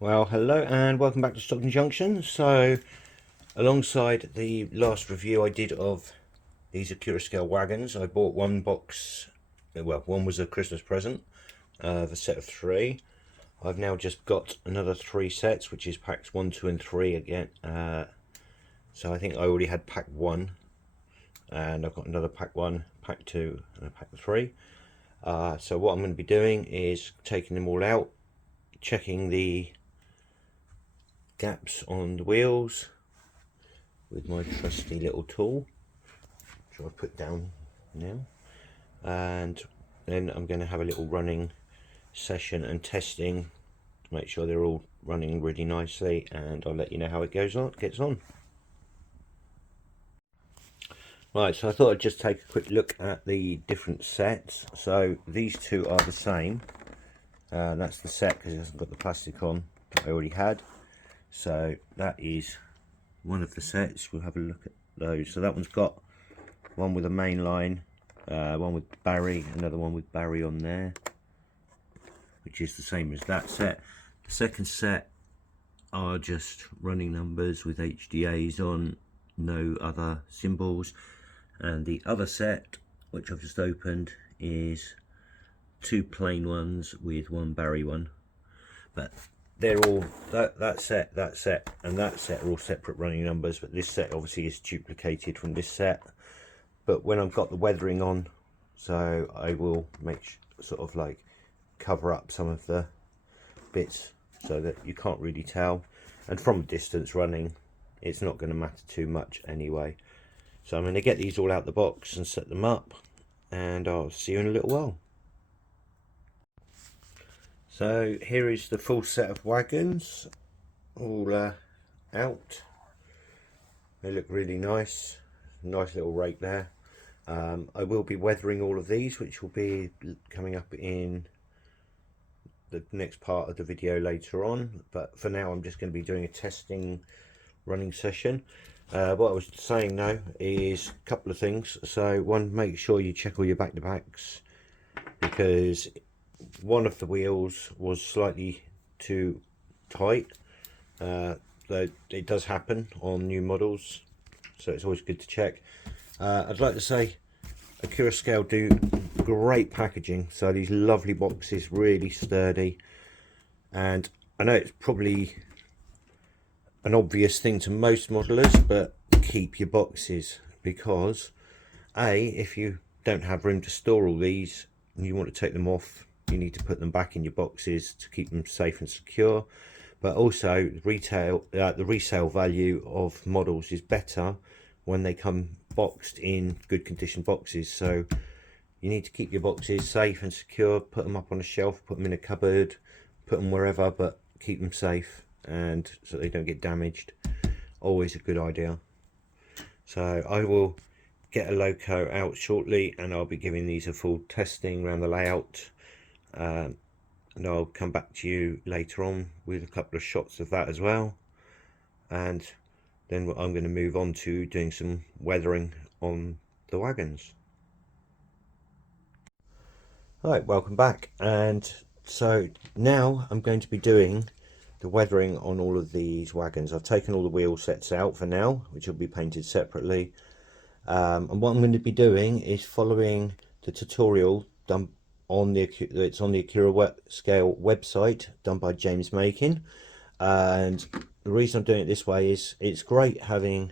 Well, hello and welcome back to Stockton Junction. So, alongside the last review I did of these Accurascale wagons, I bought one box. Well, one was a Christmas present of a set of three. I've now just got another three sets, which is packs 1, 2 and 3 again. So I think I already had pack 1, and I've got another pack 1, pack 2 and a pack 3. So what I'm going to be doing is taking them all out, checking the gaps on the wheels with my trusty little tool, which I've put down now, and then I'm going to have a little running session and testing to make sure they're all running really nicely, and I'll let you know how it gets on. Right, so I thought I'd just take a quick look at the different sets. So these two are the same. That's the set because it hasn't got the plastic on that I already had. So that is one of the sets. We'll have a look at those. So that one's got one with a main line, one with Barry, another one with Barry on there, which is the same as that set. The second set are just running numbers with HDAs on, no other symbols. And the other set, which I've just opened, is two plain ones with one Barry one. But they're all, that set and that set are all separate running numbers, but this set obviously is duplicated from this set. But when I've got the weathering on, so I will make sort of like cover up some of the bits so that you can't really tell, and from a distance running it's not going to matter too much anyway. So I'm going to get these all out the box and set them up, and I'll see you in a little while. So here is the full set of wagons, all out. They look really nice. Nice little rake there. I will be weathering all of these, which will be coming up in the next part of the video later on. But for now, I'm just going to be doing a testing running session. What I was saying now is a couple of things. So one, make sure you check all your back-to-backs, because one of the wheels was slightly too tight. Though it does happen on new models, so it's always good to check. I'd like to say Accurascale do great packaging, so these lovely boxes, really sturdy. And I know it's probably an obvious thing to most modelers, but keep your boxes, because if you don't have room to store all these and you want to take them off, you need to put them back in your boxes to keep them safe and secure. But also the resale value of models is better when they come boxed in good condition boxes. So you need to keep your boxes safe and secure, put them up on a shelf, put them in a cupboard, put them wherever, but keep them safe and so they don't get damaged. Always a good idea. So I will get a loco out shortly, and I'll be giving these a full testing around the layout, and I'll come back to you later on with a couple of shots of that as well. And then I'm going to move on to doing some weathering on the wagons. Right, welcome back. And so now I'm going to be doing the weathering on all of these wagons. I've taken all the wheel sets out for now, which will be painted separately. And what I'm going to be doing is following the tutorial done on the Accurascale website, done by James Makin. And the reason I'm doing it this way is it's great having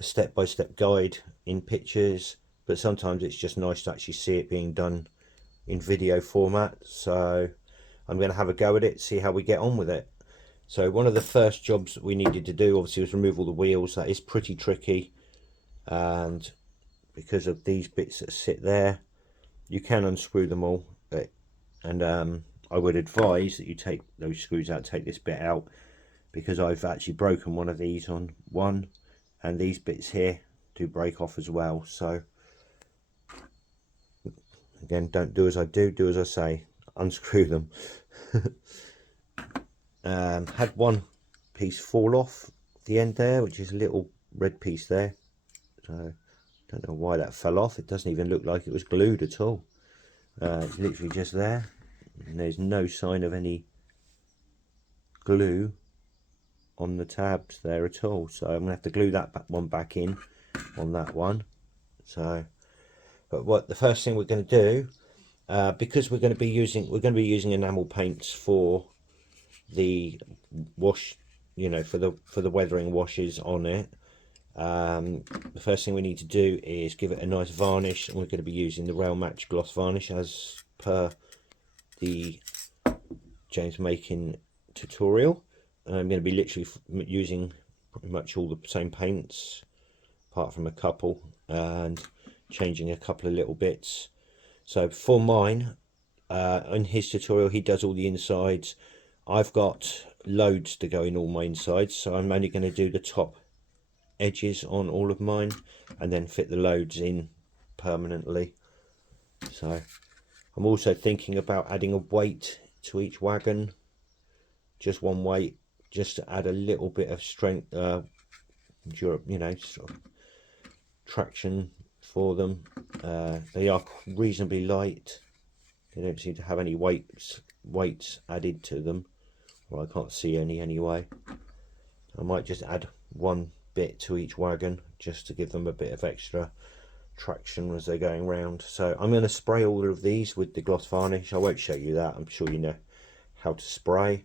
a step-by-step guide in pictures, but sometimes it's just nice to actually see it being done in video format. So I'm going to have a go at it, see how we get on with it. So one of the first jobs that we needed to do obviously was remove all the wheels. That is pretty tricky, and because of these bits that sit there, you can unscrew them all, and I would advise that you take those screws out, take this bit out, because I've actually broken one of these on one, and these bits here do break off as well. So again, don't do as I do, do as I say, unscrew them. Had one piece fall off the end there, which is a little red piece there, so don't know why that fell off. It doesn't even look like it was glued at all. It's literally just there, and there's no sign of any glue on the tabs there at all, so I'm gonna have to glue that one back in on that one. So, but what the first thing we're going to do, because we're going to be using enamel paints for the wash, you know, for the weathering washes on it. The first thing we need to do is give it a nice varnish, and we're going to be using the Rail Match gloss varnish as per the James Making tutorial. And I'm going to be literally using pretty much all the same paints apart from a couple, and changing a couple of little bits. So for mine, in his tutorial he does all the insides. I've got loads to go in all my insides, so I'm only going to do the top edges on all of mine and then fit the loads in permanently. So I'm also thinking about adding a weight to each wagon, just one weight, just to add a little bit of strength, you know, sort of traction for them. They are reasonably light. They don't seem to have any weights added to them, well, I can't see any anyway. I might just add one bit to each wagon just to give them a bit of extra traction as they're going round. So I'm going to spray all of these with the gloss varnish. I won't show you that, I'm sure you know how to spray.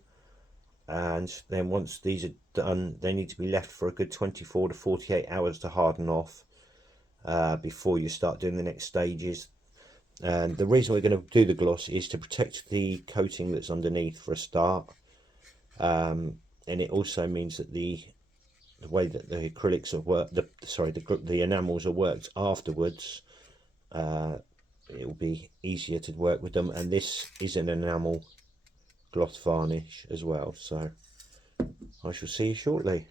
And then once these are done, they need to be left for a good 24 to 48 hours to harden off before you start doing the next stages. And the reason we're going to do the gloss is to protect the coating that's underneath for a start, and it also means that the way that the acrylics are worked, the enamels are worked afterwards, it will be easier to work with them. And this is an enamel gloss varnish as well, so I shall see you shortly.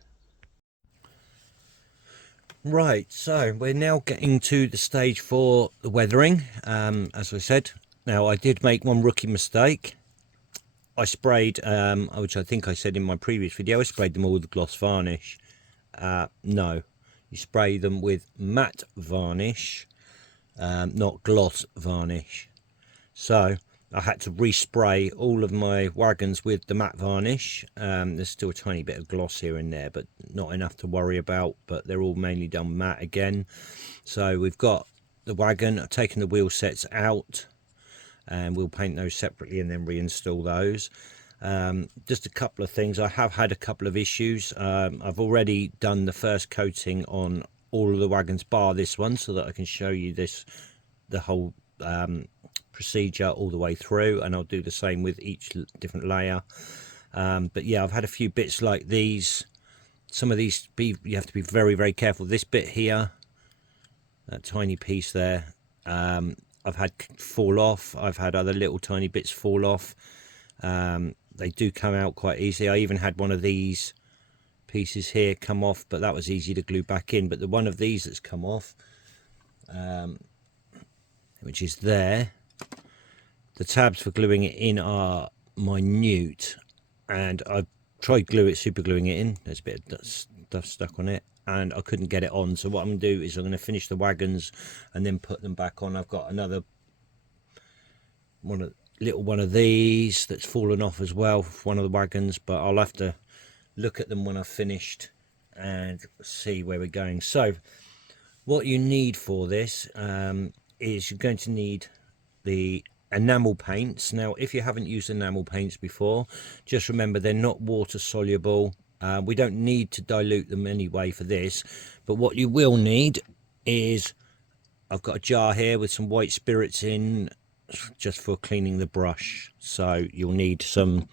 Right, so we're now getting to the stage for the weathering. As I said, now I did make one rookie mistake. I sprayed, which I think I said in my previous video, I sprayed them all with gloss varnish. No, you spray them with matte varnish, not gloss varnish. So I had to respray all of my wagons with the matte varnish. There's still a tiny bit of gloss here and there, but not enough to worry about, but they're all mainly done matte again. So we've got the wagon, I've taken the wheel sets out, and we'll paint those separately and then reinstall those. Just a couple of things, I have had a couple of issues. I've already done the first coating on all of the wagons bar this one, so that I can show you the whole procedure all the way through, and I'll do the same with each different layer. But yeah, I've had a few bits like these. Some of these you have to be very, very careful. This bit here, that tiny piece there, I've had fall off. I've had other little tiny bits fall off. They do come out quite easily. I even had one of these pieces here come off, but that was easy to glue back in. But the one of these that's come off, which is there, the tabs for gluing it in are minute, and I've tried super gluing it in. There's a bit of stuff stuck on it, and I couldn't get it on. So what I'm going to do is I'm going to finish the wagons and then put them back on. I've got another little one of these that's fallen off as well, one of the wagons, but I'll have to look at them when I've finished and see where we're going. So what you need for this is you're going to need the enamel paints. Now, if you haven't used enamel paints before, just remember they're not water soluble. We don't need to dilute them anyway for this, but what you will need is, I've got a jar here with some white spirits in, just for cleaning the brush. So you'll need some,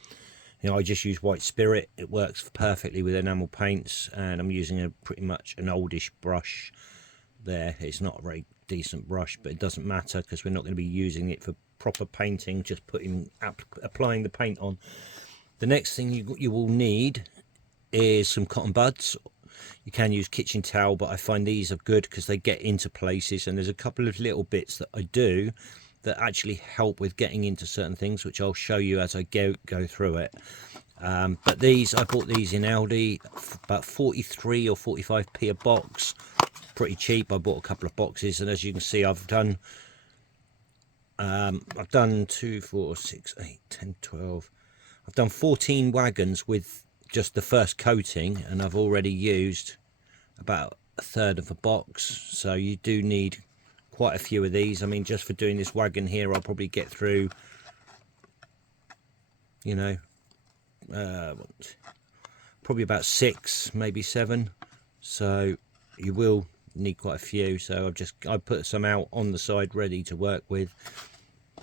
you know, I just use white spirit. It works perfectly with enamel paints, and I'm using pretty much an oldish brush there. It's not a very decent brush, but it doesn't matter because we're not going to be using it for proper painting, just applying the paint on. The next thing you will need is some cotton buds. You can use kitchen towel, but I find these are good because they get into places, and there's a couple of little bits that I do that actually help with getting into certain things, which I'll show you as I go through it. But these, I bought these in Aldi, about 43 or 45p a box, pretty cheap. I bought a couple of boxes, and as you can see, I've done 2, 4, 6, 8, 10, 12. I've done 14 wagons with just the first coating, and I've already used about a third of a box. So you do need quite a few of these. I mean, just for doing this wagon here, I'll probably get through, you know, probably about 6, maybe 7. So you will need quite a few. So I put some out on the side ready to work with.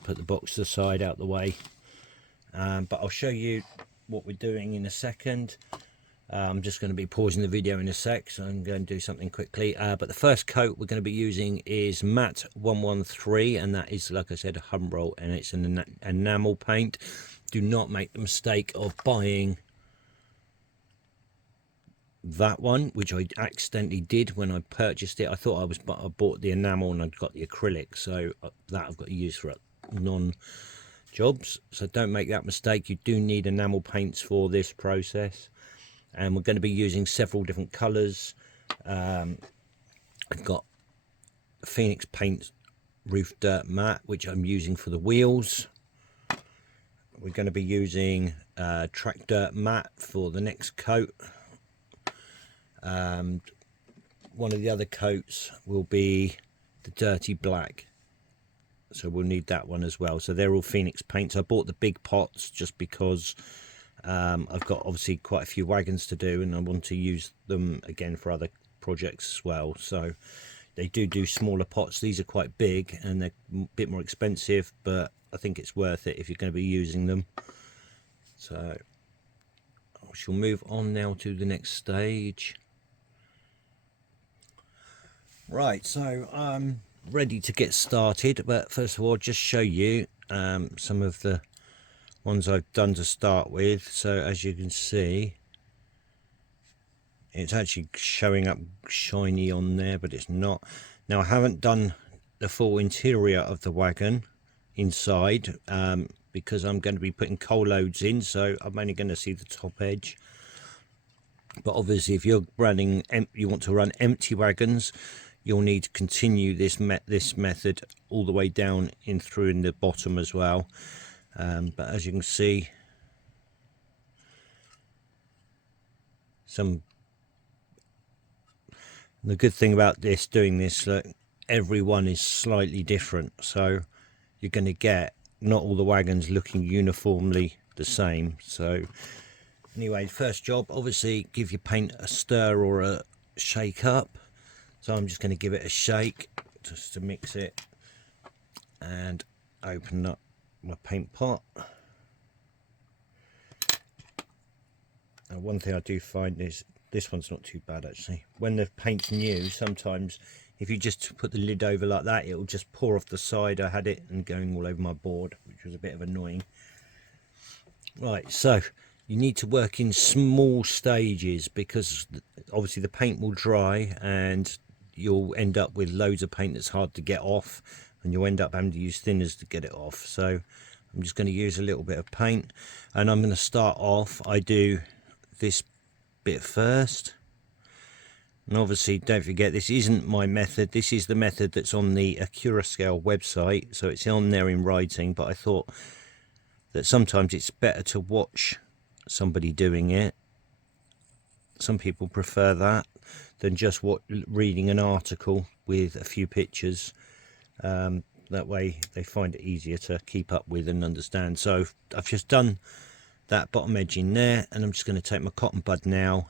Put the box to the side out the way. But I'll show you what we're doing in a second. I'm just going to be pausing the video in a sec, so I'm going to do something quickly. But the first coat we're going to be using is Matte 113, and that is, like I said, a Humbrol, and it's an enamel paint. Do not make the mistake of buying that one, which I accidentally did when I purchased it. I thought I bought the enamel and I got the acrylic, so that I've got to use for non-jobs. So don't make that mistake. You do need enamel paints for this process, and we're going to be using several different colors. I've got Phoenix Paint Roof Dirt Matte, which I'm using for the wheels. We're going to be using Track Dirt Matte for the next coat. One of the other coats will be the Dirty Black, so we'll need that one as well. So they're all Phoenix paints. I bought the big pots just because I've got obviously quite a few wagons to do, and I want to use them again for other projects as well. So they do smaller pots. These are quite big and they're a bit more expensive, but I think it's worth it if you're going to be using them. So I shall move on now to the next stage. Right, so I'm ready to get started, but first of all, just show you some of the ones I've done to start with. So as you can see, it's actually showing up shiny on there, but it's not. Now I haven't done the full interior of the wagon inside because I'm going to be putting coal loads in, so I'm only going to see the top edge. But obviously if you're running, you want to run empty wagons, you'll need to continue this method all the way down in through in the bottom as well. But as you can see, the good thing about doing this, that every one is slightly different, so you're going to get not all the wagons looking uniformly the same. So anyway, first job, obviously give your paint a stir or a shake up. So I'm just going to give it a shake just to mix it and open up my paint pot. Now, one thing I do find is this one's not too bad actually. When the paint's new, sometimes if you just put the lid over like that, it'll just pour off the side. I had it and going all over my board, which was a bit of annoying. Right, so you need to work in small stages because obviously the paint will dry and you'll end up with loads of paint that's hard to get off, and you'll end up having to use thinners to get it off. So I'm just going to use a little bit of paint, and I'm going to start off. I do this bit first, and obviously don't forget, this isn't my method. This is the method that's on the Accurascale website, so it's on there in writing, but I thought that sometimes it's better to watch somebody doing it. Some people prefer that than just reading an article with a few pictures. That way they find it easier to keep up with and understand. So I've just done that bottom edge in there, and I'm just going to take my cotton bud now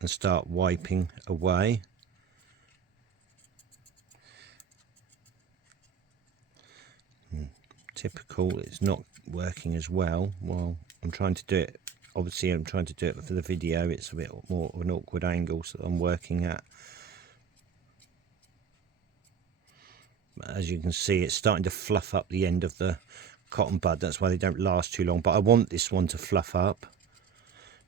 and start wiping away. Typical, it's not working as well. Well, I'm trying to do it, obviously I'm trying to do it for the video. It's a bit more of an awkward angle so I'm working at. As you can see, it's starting to fluff up the end of the cotton bud. That's why they don't last too long, but I want this one to fluff up,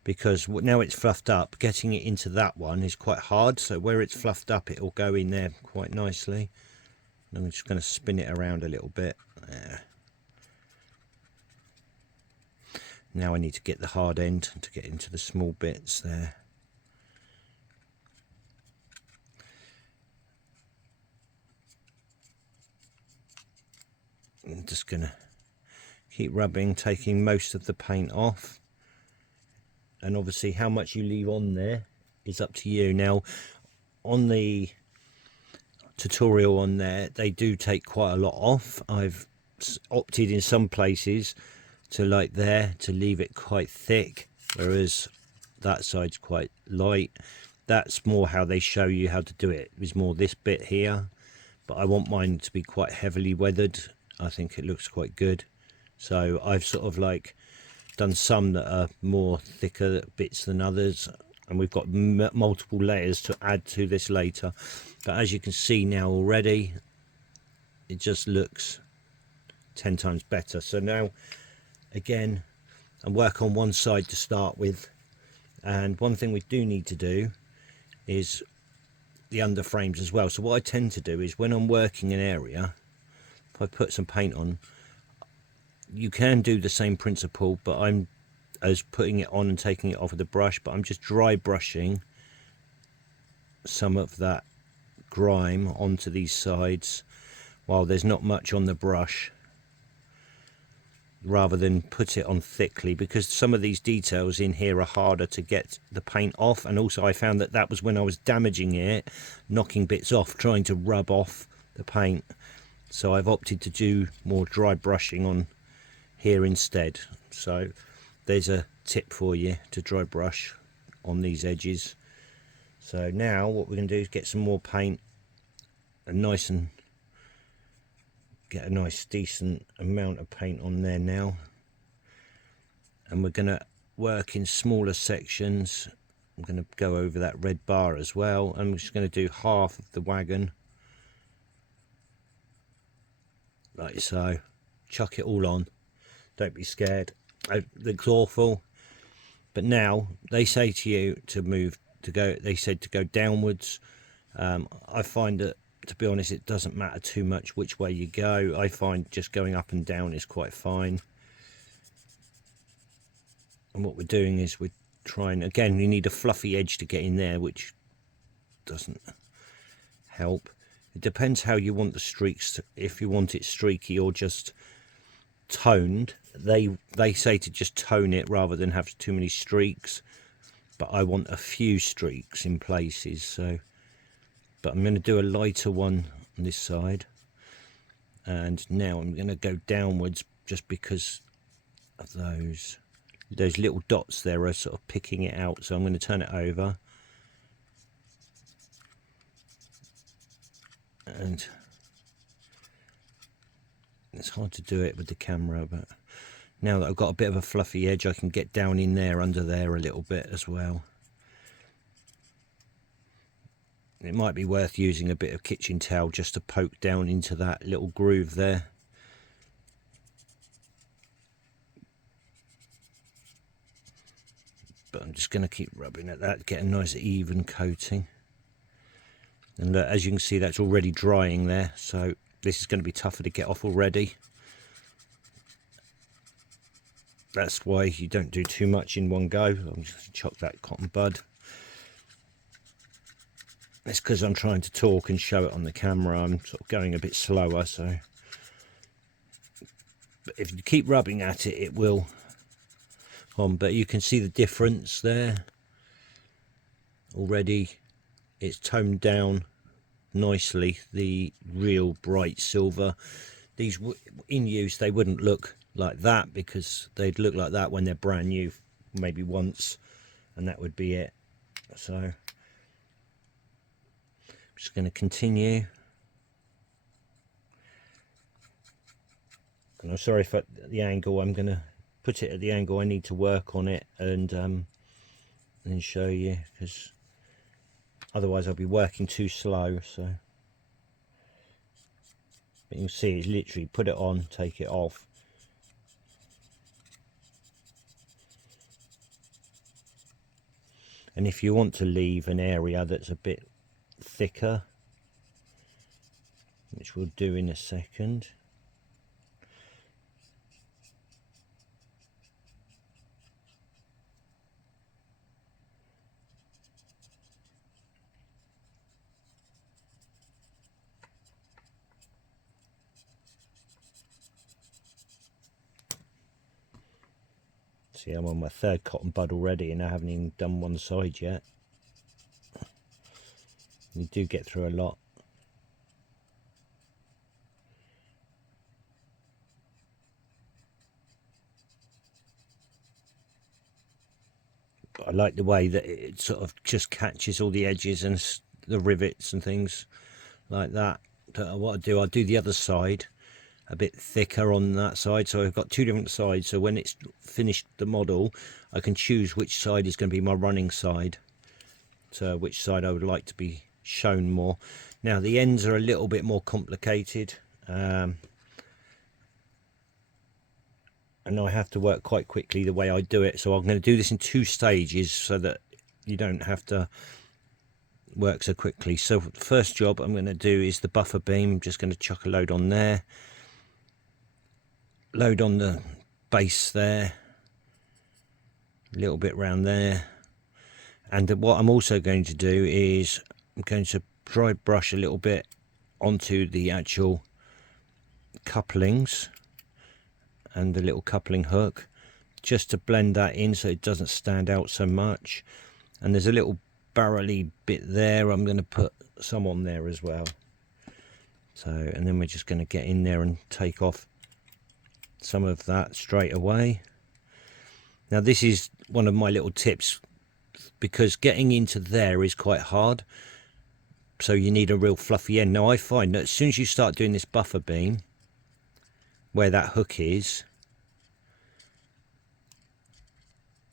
because now it's fluffed up, getting it into that one is quite hard. So where it's fluffed up, it'll go in there quite nicely. And I'm just going to spin it around a little bit there. Now I need to get the hard end to get into the small bits there. I'm just gonna keep rubbing, taking most of the paint off, and obviously how much you leave on there is up to you. Now on the tutorial on there, they do take quite a lot off. I've opted in some places to, like there, to leave it quite thick, whereas that side's quite light. That's more how they show you how to do it. It's more this bit here, but I want mine to be quite heavily weathered. I think it looks quite good, so I've sort of like done some that are more thicker bits than others, and we've got multiple layers to add to this later. But as you can see now already, it just looks 10 times better. So now again, and work on one side to start with. And one thing we do need to do is the under frames as well. So what I tend to do is when I'm working an area, if I put some paint on, you can do the same principle, but I'm as putting it on and taking it off with a brush, but I'm just dry brushing some of that grime onto these sides while there's not much on the brush, rather than put it on thickly, because some of these details in here are harder to get the paint off. And also I found that that was when I was damaging it, knocking bits off, trying to rub off the paint. So I've opted to do more dry brushing on here instead. So there's a tip for you to dry brush on these edges. So now what we're going to do is get some more paint, and get a nice decent amount of paint on there now, and we're going to work in smaller sections. I'm going to go over that red bar as well. I'm just going to do half of the wagon like so. Chuck it all on, don't be scared. It looks awful, but now they say to you to move, to go, they said to go downwards. I find that, to be honest, it doesn't matter too much which way you go. I find just going up and down is quite fine. And what we're doing is we're trying, again, you need a fluffy edge to get in there, which doesn't help. It depends how you want the streaks, if you want it streaky or just toned. They say to just tone it rather than have too many streaks, but I want a few streaks in places. So, but I'm going to do a lighter one on this side, and now I'm going to go downwards just because of those little dots there are sort of picking it out. So I'm going to turn it over, and it's hard to do it with the camera, but now that I've got a bit of a fluffy edge, I can get down in there, under there a little bit as well. It might be worth using a bit of kitchen towel just to poke down into that little groove there. But I'm just going to keep rubbing at that, get a nice even coating. And look, as you can see, that's already drying there, so this is going to be tougher to get off already. That's why you don't do too much in one go. I'm just going to chuck that cotton bud. It's because I'm trying to talk and show it on the camera. I'm sort of going a bit slower, so. But if you keep rubbing at it, it will on. But you can see the difference there. Already, it's toned down nicely. The real bright silver. These in use, they wouldn't look like that, because they'd look like that when they're brand new, maybe once, and that would be it. So. Just going to continue, and I'm sorry if at the angle, I'm going to put it at the angle I need to work on it, and then show you, because otherwise I'll be working too slow. So but you'll see it's literally put it on, take it off. And if you want to leave an area that's a bit thicker, which we'll do in a second, See, I'm on my third cotton bud already and I haven't even done one side yet. You do get through a lot. But I like the way that it sort of just catches all the edges and the rivets and things like that. But what I'll do the other side a bit thicker on that side, so I've got two different sides, so when it's finished the model I can choose which side is going to be my running side, so which side I would like to be shown more. Now the ends are a little bit more complicated, and I have to work quite quickly the way I do it, so I'm going to do this in 2 stages so that you don't have to work so quickly. So the first job I'm going to do is the buffer beam. I'm just going to chuck a load on there, load on the base there, a little bit round there, and what I'm also going to do is I'm going to dry brush a little bit onto the actual couplings and the little coupling hook, just to blend that in so it doesn't stand out so much. And there's a little barrel-y bit there, I'm going to put some on there as well. So, and then we're just going to get in there and take off some of that straight away. Now this is one of my little tips, because getting into there is quite hard, so you need a real fluffy end. Now I find that as soon as you start doing this buffer beam, where that hook is,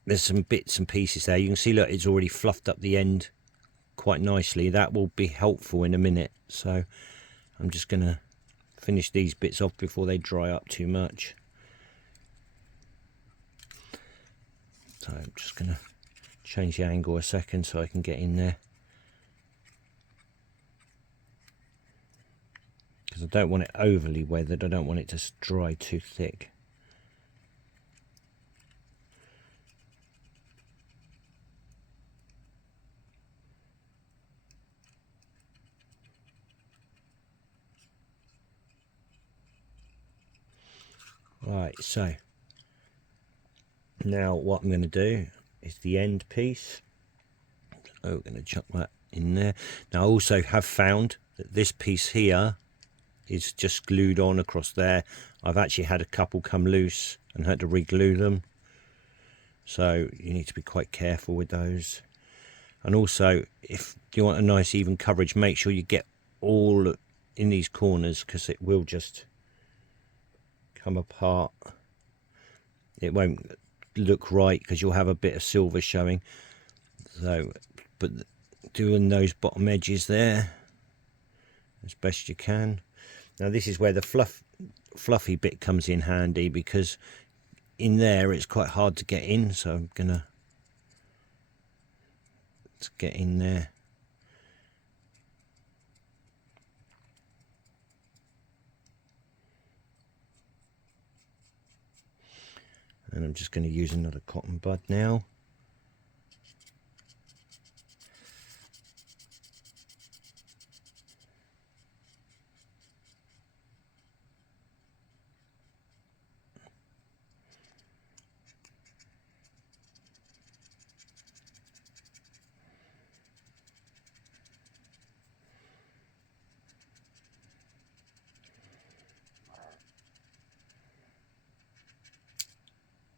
there's some bits and pieces there. You can see, look, it's already fluffed up the end quite nicely. That will be helpful in a minute. So I'm just going to finish these bits off before they dry up too much. So I'm just going to change the angle a second so I can get in there, because I don't want it overly weathered. I don't want it to dry too thick. Right, so now what I'm going to do is the end piece. So we're going to chuck that in there. Now I also have found that this piece here is just glued on across there. I've actually had a couple come loose and had to re-glue them, so you need to be quite careful with those. And also, if you want a nice even coverage, make sure you get all in these corners, because it will just come apart. It won't look right because you'll have a bit of silver showing. So, but doing those bottom edges there as best you can. Now this is where the fluffy bit comes in handy, because in there it's quite hard to get in, so I'm gonna get in there. And I'm just going to use another cotton bud now.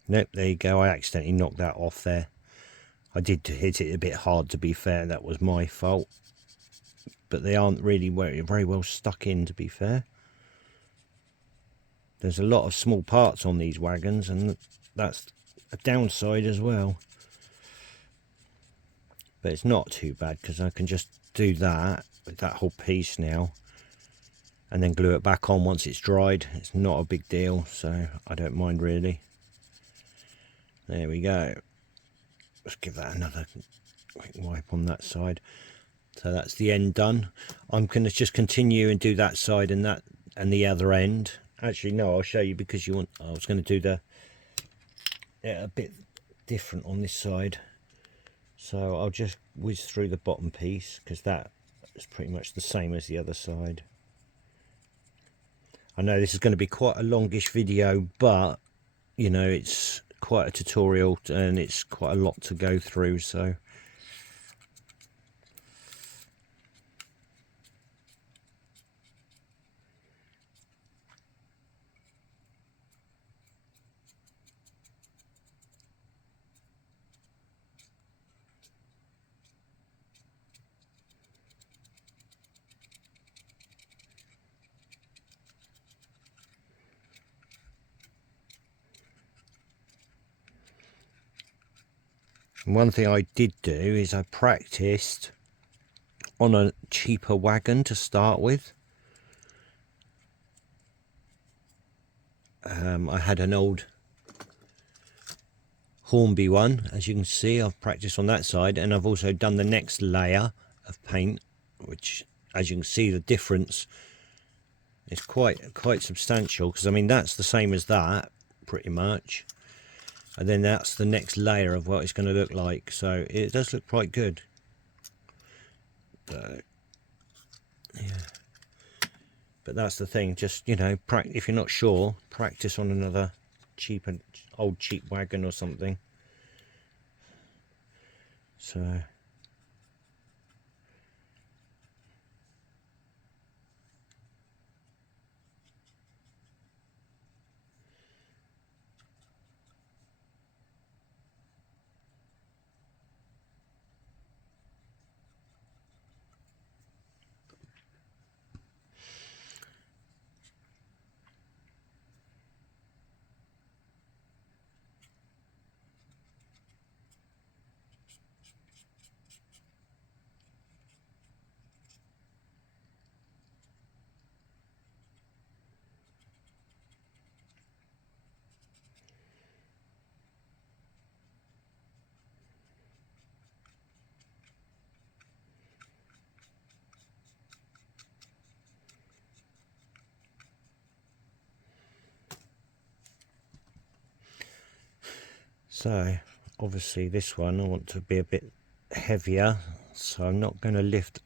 Nope, there you go. I accidentally knocked that off there. I did hit it a bit hard, to be fair. That was my fault. But they aren't really very well stuck in, to be fair. There's a lot of small parts on these wagons, and that's a downside as well. But it's not too bad, because I can just do that with that whole piece now, and then glue it back on once it's dried. It's not a big deal, so I don't mind really. There we go. Let's give that another quick wipe on that side. So that's the end done. I'm going to just continue and do that side and that and the other end. Actually, no, I'll show you, because you want. I was going to do a bit different on this side. So I'll just whiz through the bottom piece, because that is pretty much the same as the other side. I know this is going to be quite a longish video, but you know, it's quite a tutorial and it's quite a lot to go through, so one thing I did do is I practiced on a cheaper wagon to start with. I had an old Hornby one, as you can see. I've practiced on that side, and I've also done the next layer of paint, which, as you can see, the difference is quite substantial, because I mean that's the same as that pretty much, and then that's the next layer of what it's going to look like, so it does look quite good. Yeah, but that's the thing, just, you know, if you're not sure, practice on another old cheap wagon or something. So obviously this one I want to be a bit heavier, so I'm not going to lift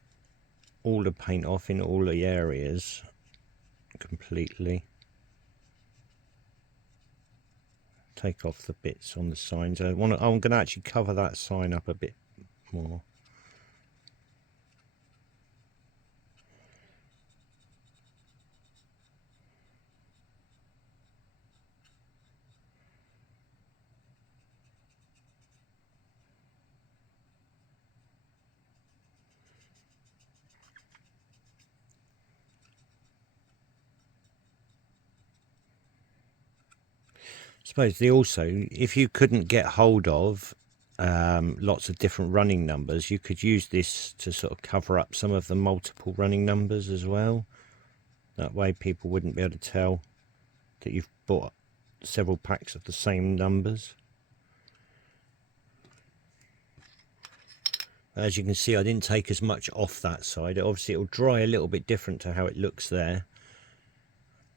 all the paint off in all the areas completely. Take off the bits on the signs. I'm going to actually cover that sign up a bit more. Suppose if you couldn't get hold of lots of different running numbers, you could use this to sort of cover up some of the multiple running numbers as well. That way people wouldn't be able to tell that you've bought several packs of the same numbers. As you can see, I didn't take as much off that side. Obviously it'll dry a little bit different to how it looks there,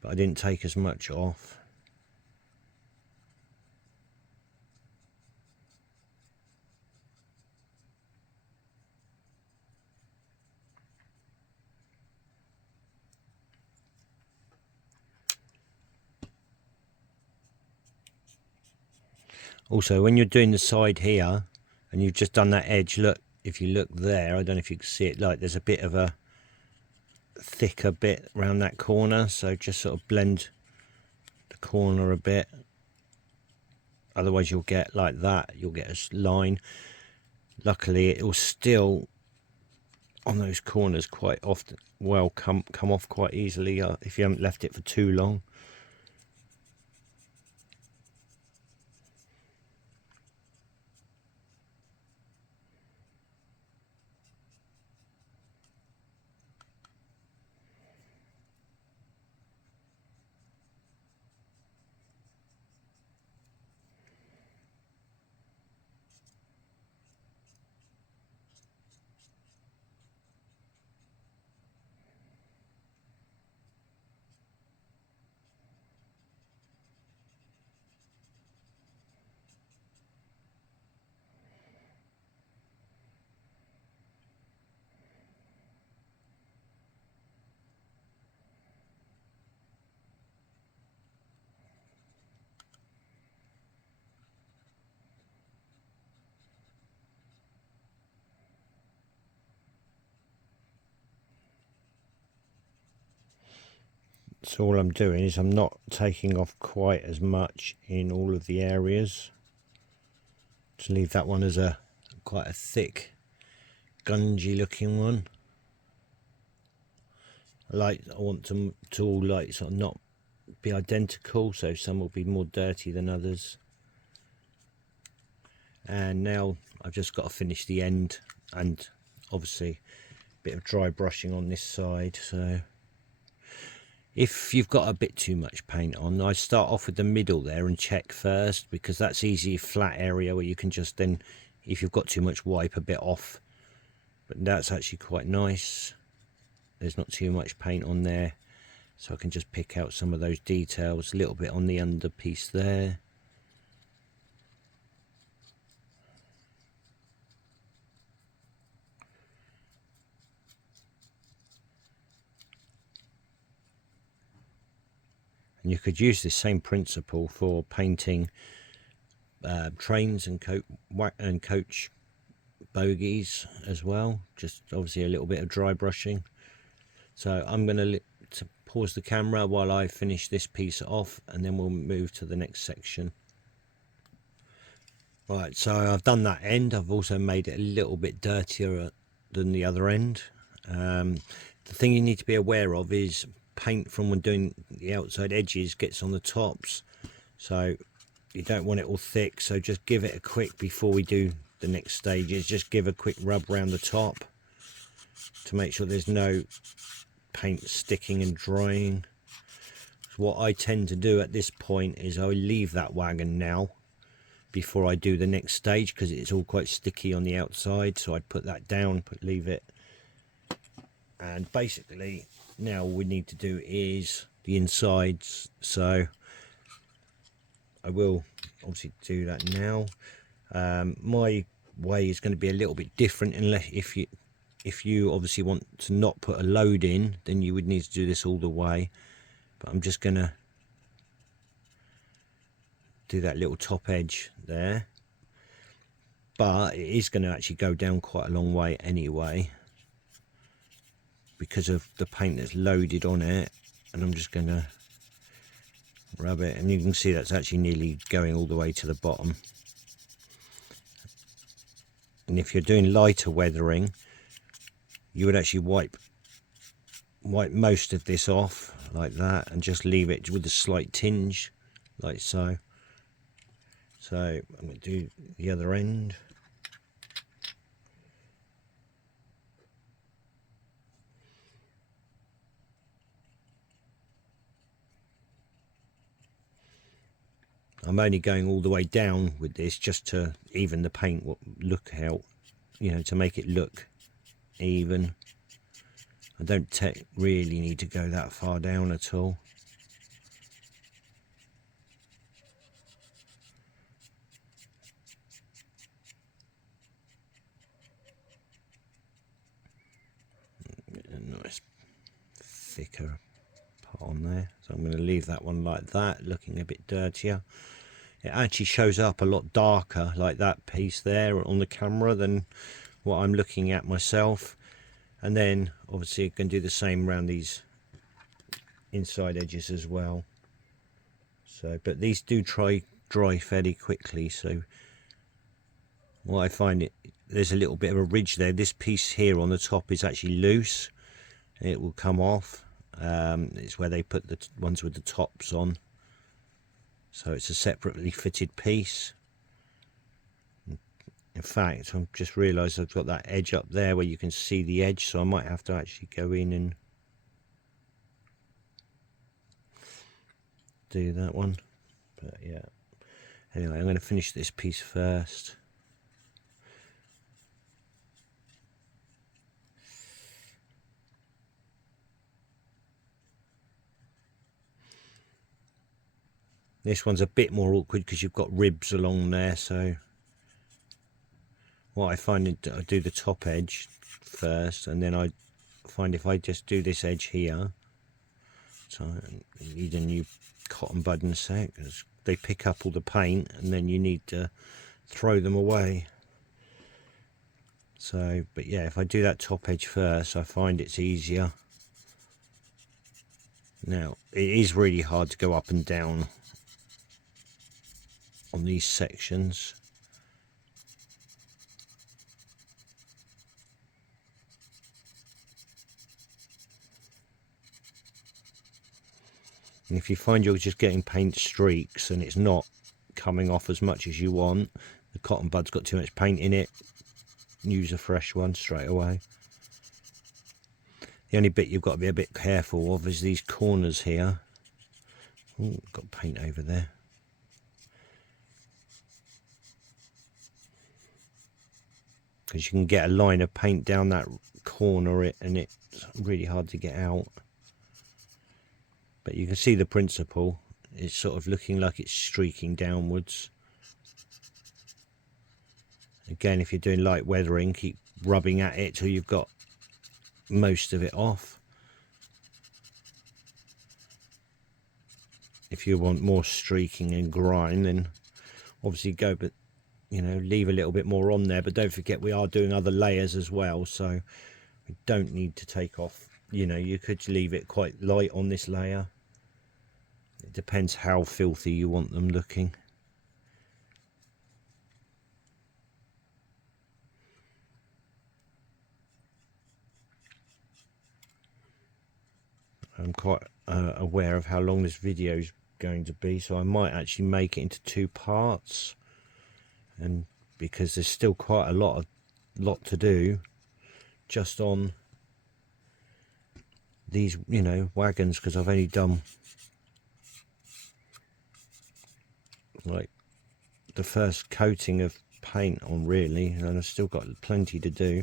but I didn't take as much off. Also, when you're doing the side here and you've just done that edge, look, if you look there, I don't know if you can see it, like there's a bit of a thicker bit around that corner, so just sort of blend the corner a bit, otherwise you'll get like that, you'll get a line. Luckily it will still on those corners quite often come off quite easily if you haven't left it for too long. So all I'm doing is I'm not taking off quite as much in all of the areas to leave that one as a quite a thick, gungy looking one. I want them to all like sort of not be identical, so some will be more dirty than others. And now I've just got to finish the end, and obviously a bit of dry brushing on this side. So if you've got a bit too much paint on, I start off with the middle there and check first, because that's easy, flat area where you can just then, if you've got too much, wipe a bit off. But that's actually quite nice. There's not too much paint on there, so I can just pick out some of those details, a little bit on the under piece there. And you could use this same principle for painting trains and coach bogies as well, just obviously a little bit of dry brushing. So I'm going to pause the camera while I finish this piece off, and then we'll move to the next section. Right, so I've done that end. I've also made it a little bit dirtier than the other end. The thing you need to be aware of is paint from when doing the outside edges gets on the tops, so you don't want it all thick. So just give it a quick, before we do the next stages, just give a quick rub around the top to make sure there's no paint sticking and drying. So what I tend to do at this point is I leave that wagon now before I do the next stage, because it's all quite sticky on the outside. So I'd put that down, leave it, and basically now all we need to do is the insides. So I will obviously do that now. My way is going to be a little bit different, unless if you obviously want to not put a load in, then you would need to do this all the way. But I'm just going to do that little top edge there, but it is going to actually go down quite a long way anyway because of the paint that's loaded on it. And I'm just going to rub it, and you can see that's actually nearly going all the way to the bottom. And if you're doing lighter weathering, you would actually wipe most of this off like that and just leave it with a slight tinge like so. So I'm going to do the other end. I'm only going all the way down with this just to even the paint look out, you know, to make it look even. I don't really need to go that far down at all. A nice thicker part on there. So I'm going to leave that one like that, looking a bit dirtier. It actually shows up a lot darker like that piece there on the camera than what I'm looking at myself. And then obviously you can do the same around these inside edges as well. So, but these do dry fairly quickly. So what I find, there's a little bit of a ridge there. This piece here on the top is actually loose. It will come off. It's where they put the ones with the tops on. So it's a separately fitted piece. In fact, I've just realised I've got that edge up there where you can see the edge, so I might have to actually go in and do that one. But yeah, anyway, I'm going to finish this piece first. This one's a bit more awkward because you've got ribs along there. So what I find is I do the top edge first, and then I find if I just do this edge here, so I need a new cotton bud in a sec, because they pick up all the paint and then you need to throw them away. So, but yeah, if I do that top edge first, I find it's easier. Now it is really hard to go up and down on these sections. And if you find you're just getting paint streaks and it's not coming off as much as you want, the cotton bud's got too much paint in it, use a fresh one straight away. The only bit you've got to be a bit careful of is these corners here. Ooh, got paint over there. Because you can get a line of paint down that corner and it's really hard to get out. But you can see the principle. It's sort of looking like it's streaking downwards. Again, if you're doing light weathering, keep rubbing at it till you've got most of it off. If you want more streaking and grind, then obviously go, but you know, leave a little bit more on there. But don't forget, we are doing other layers as well, so we don't need to take off. You know, you could leave it quite light on this layer. It depends how filthy you want them looking. I'm quite aware of how long this video is going to be, so I might actually make it into 2 parts, and because there's still quite a lot to do just on these, you know, wagons, because I've only done like the first coating of paint on really, and I've still got plenty to do.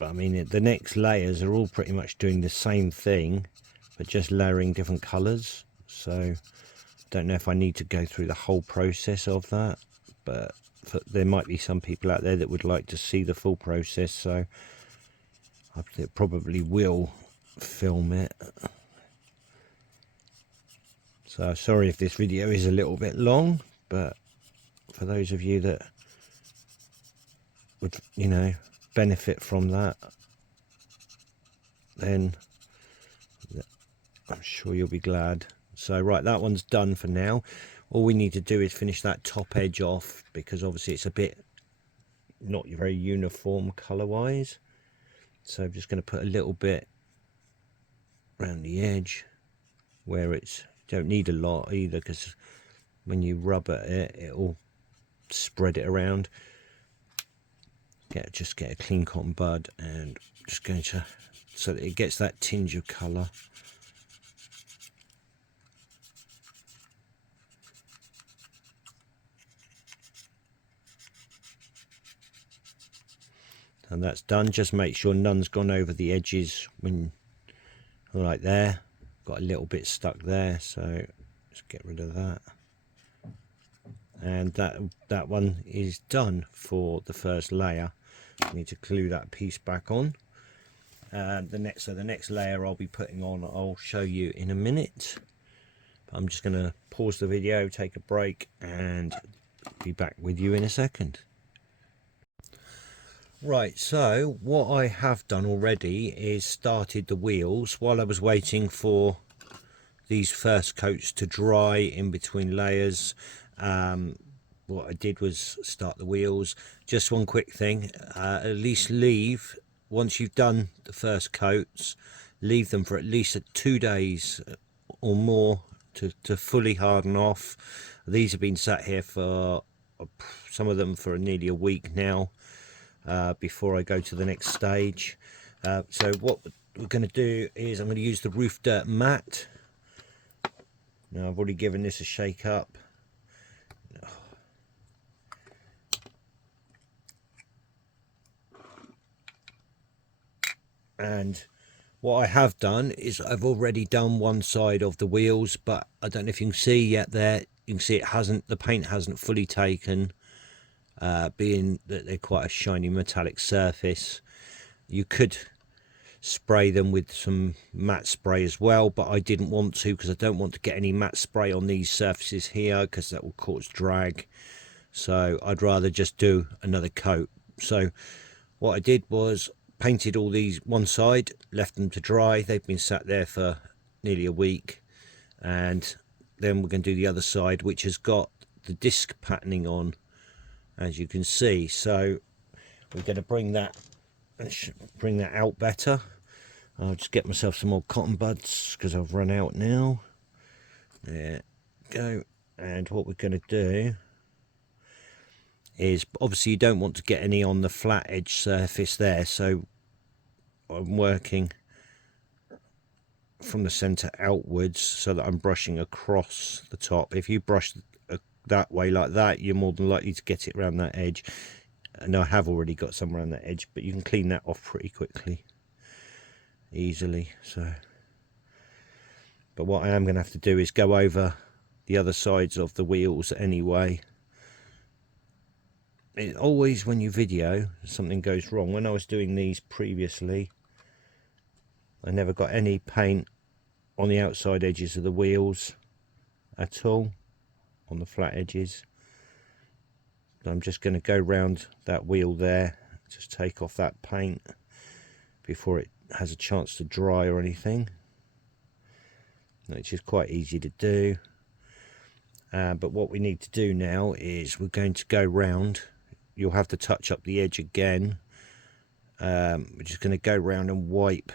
But I mean, the next layers are all pretty much doing the same thing, but just layering different colors. So don't know if I need to go through the whole process of that, but there might be some people out there that would like to see the full process, so I probably will film it. So sorry if this video is a little bit long, but for those of you that would, you know, benefit from that, then I'm sure you'll be glad. So right, that one's done for now. All we need to do is finish that top edge off, because obviously it's a bit not very uniform color wise. So I'm just going to put a little bit around the edge where it's, don't need a lot either, because when you rub at it, it'll spread it around. Just get a clean cotton bud and just going to, so that it gets that tinge of colour. And that's done. Just make sure none's gone over the edges when, like there, got a little bit stuck there, so just get rid of that. And that one is done for the first layer. I need to glue that piece back on. The next layer I'll be putting on, I'll show you in a minute. But I'm just going to pause the video, take a break, and be back with you in a second. Right, so what I have done already is started the wheels while I was waiting for these first coats to dry in between layers. What I did was start the wheels. Just one quick thing, at least leave, once you've done the first coats, leave them for at least 2 days or more to fully harden off. These have been sat here for, some of them for nearly a week now, before I go to the next stage. So what we're going to do is I'm going to use the roof dirt mat. Now I've already given this a shake up. And what I have done is I've already done one side of the wheels, but I don't know if you can see yet there, you can see it hasn't, the paint hasn't fully taken, being that they're quite a shiny metallic surface. You could spray them with some matte spray as well, but I didn't want to, because I don't want to get any matte spray on these surfaces here, because that will cause drag. So I'd rather just do another coat So what I did was painted all these one side, left them to dry. They've been sat there for nearly a week, and then we're going to do the other side, which has got the disc patterning on, as you can see. So we're going to bring that out better. I'll just get myself some more cotton buds because I've run out now. There go. And what we're going to do is, obviously you don't want to get any on the flat edge surface there, so I'm working from the center outwards so that I'm brushing across the top. If you brush that way like that, you're more than likely to get it around that edge, and I have already got some around that edge, but you can clean that off pretty quickly, easily. So, but what I am going to have to do is go over the other sides of the wheels anyway. It always, when you video, something goes wrong. When I was doing these previously, I never got any paint on the outside edges of the wheels at all, on the flat edges. I'm just going to go round that wheel there, just take off that paint before it has a chance to dry or anything, which is quite easy to do. But what we need to do now is we're going to go round. You'll have to touch up the edge again. We're just going to go round and wipe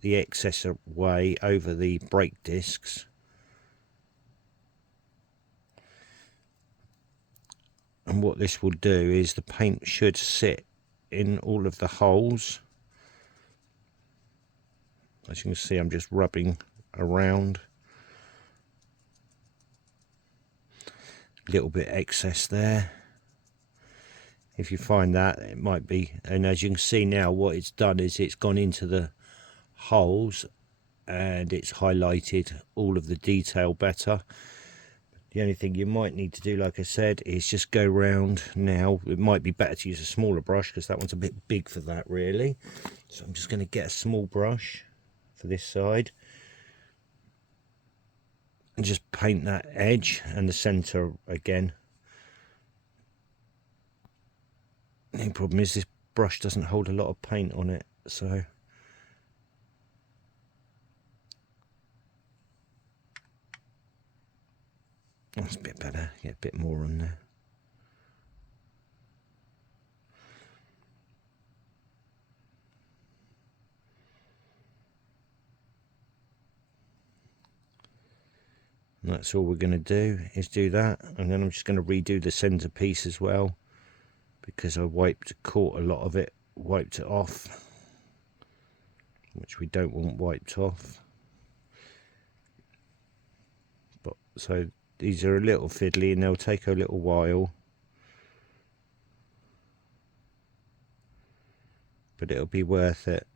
the excess away over the brake discs. And what this will do is the paint should sit in all of the holes. As you can see, I'm just rubbing around. A little bit excess there. If you find that, it might be, and as you can see now, what it's done is it's gone into the holes and it's highlighted all of the detail better. The only thing you might need to do, like I said, is just go round now. It might be better to use a smaller brush because that one's a bit big for that, really. So I'm just going to get a small brush for this side and just paint that edge and the center again. The only problem is this brush doesn't hold a lot of paint on it, so that's a bit better. Get a bit more on there. And that's all we're going to do, is do that, and then I'm just going to redo the centerpiece as well, because I caught a lot of it, wiped it off, which we don't want wiped off. But so these are a little fiddly and they'll take a little while, but it'll be worth it.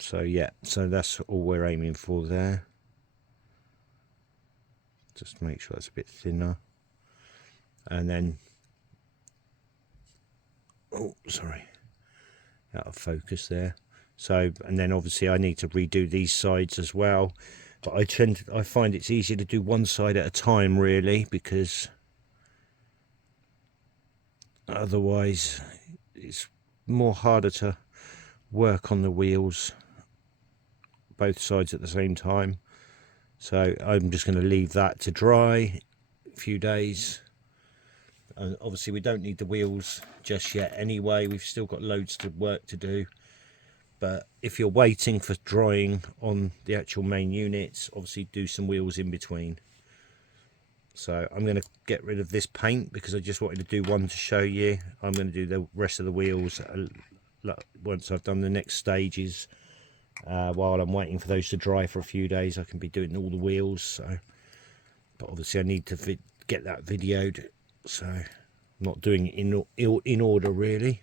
So yeah, so that's all we're aiming for there. Just make sure it's a bit thinner, and then, oh sorry, out of focus there. So, and then obviously I need to redo these sides as well, but I find it's easier to do one side at a time, really, because otherwise it's more harder to work on the wheels both sides at the same time. So I'm just going to leave that to dry a few days. And obviously we don't need the wheels just yet anyway, we've still got loads of work to do. But if you're waiting for drying on the actual main units, obviously do some wheels in between. So I'm going to get rid of this paint because I just wanted to do one to show you. I'm going to do the rest of the wheels once I've done the next stages. While I'm waiting for those to dry for a few days, I can be doing all the wheels. So, but obviously I need to get that videoed, so I'm not doing it in order really.